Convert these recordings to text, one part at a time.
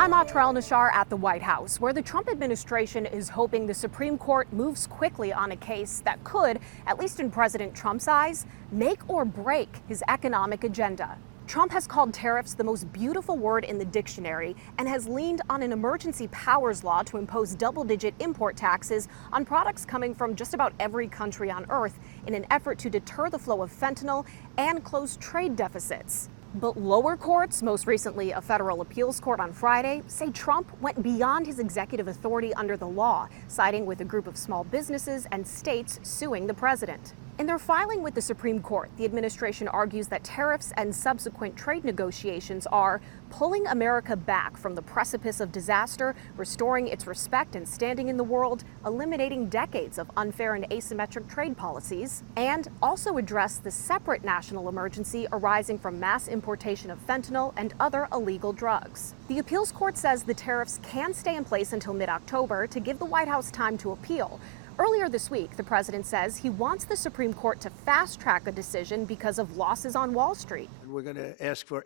I'm Atrel Nashar at the White House, where the Trump administration is hoping the Supreme Court moves quickly on a case that could, at least in President Trump's eyes, make or break his economic agenda. Trump has called tariffs the most beautiful word in the dictionary and has leaned on an emergency powers law to impose double-digit import taxes on products coming from just about every country on Earth in an effort to deter the flow of fentanyl and close trade deficits. But lower courts, most recently a federal appeals court on Friday, say Trump went beyond his executive authority under the law, siding with a group of small businesses and states suing the president. In their filing with the Supreme Court, the administration argues that tariffs and subsequent trade negotiations are pulling America back from the precipice of disaster, restoring its respect and standing in the world, eliminating decades of unfair and asymmetric trade policies, and also address the separate national emergency arising from mass importation of fentanyl and other illegal drugs. The appeals court says the tariffs can stay in place until mid-October to give the White House time to appeal. Earlier this week, the president says he wants the Supreme Court to fast-track a decision because of losses on Wall Street. We're going to ask for an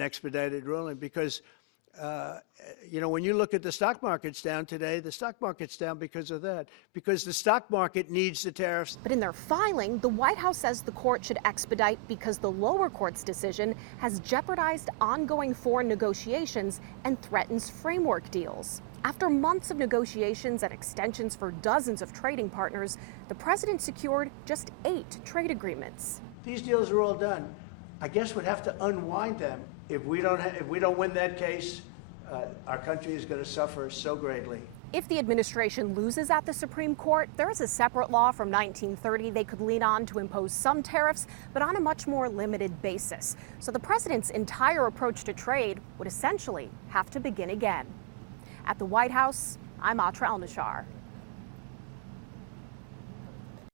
expedited ruling because, when you look at the stock market's down today, the stock market's down because of that, because the stock market needs the tariffs. But in their filing, the White House says the court should expedite because the lower court's decision has jeopardized ongoing foreign negotiations and threatens framework deals. After months of negotiations and extensions for dozens of trading partners, the president secured just 8 trade agreements. These deals are all done. I guess we'd have to unwind them. If we don't win that case, our country is going to suffer so greatly. If the administration loses at the Supreme Court, there is a separate law from 1930 they could lean on to impose some tariffs, but on a much more limited basis. So the president's entire approach to trade would essentially have to begin again. At the White House, I'm Atrel Nashar.